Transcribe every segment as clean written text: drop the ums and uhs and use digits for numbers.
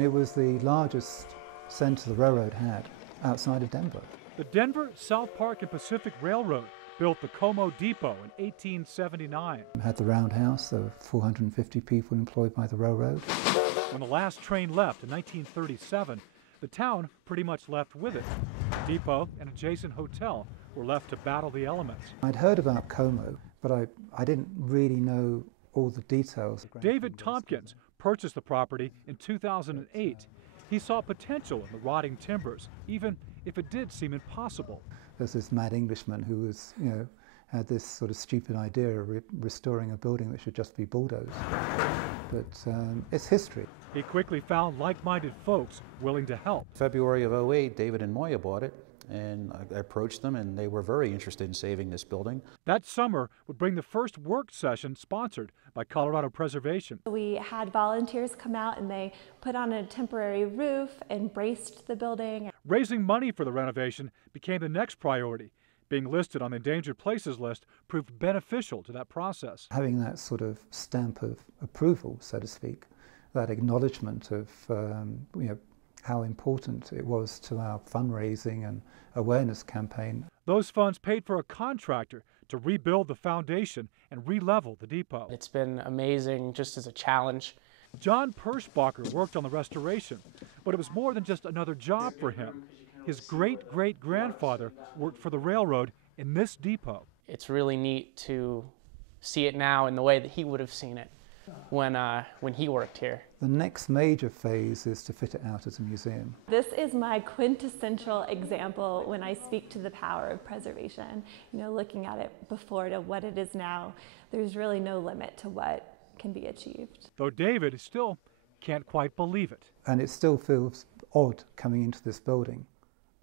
It was the largest centre the railroad had outside of Denver. The Denver, South Park, and Pacific Railroad built the Como Depot in 1879. It had the roundhouse. There were 450 people employed by the railroad. When the last train left in 1937, the town pretty much left with it. The depot and adjacent hotel were left to battle the elements. I'd heard about Como, but I didn't really know all the details. David Tompkins purchased the property in 2008. He saw potential in the rotting timbers, even if it did seem impossible. There's this mad Englishman who was, had this sort of stupid idea of restoring a building that should just be bulldozed. But it's history. He quickly found like-minded folks willing to help. February of '08, David and Moya bought it, and I approached them, and they were very interested in saving this building. That summer would bring the first work session sponsored by Colorado Preservation. We had volunteers come out and they put on a temporary roof and braced the building. Raising money for the renovation became the next priority. Being listed on the Endangered Places list proved beneficial to that process. Having that sort of stamp of approval, so to speak, that acknowledgement of how important it was to our fundraising and awareness campaign. Those funds paid for a contractor to rebuild the foundation and re-level the depot. It's been amazing just as a challenge. John PERSCHBACHER worked on the restoration, but it was more than just another job for him. His great-great-grandfather worked for the railroad in this depot. It's really neat to see it now in the way that he would have seen it when he worked here. The next major phase is to fit it out as a museum. This is my quintessential example when I speak to the power of preservation. Looking at it before to what it is now, there's really no limit to what can be achieved. Though David still can't quite believe it. And it still feels odd coming into this building,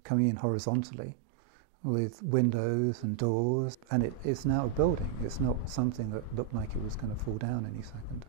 coming in horizontally with windows and doors, and it is now a building. It's not something that looked like it was going to fall down any second.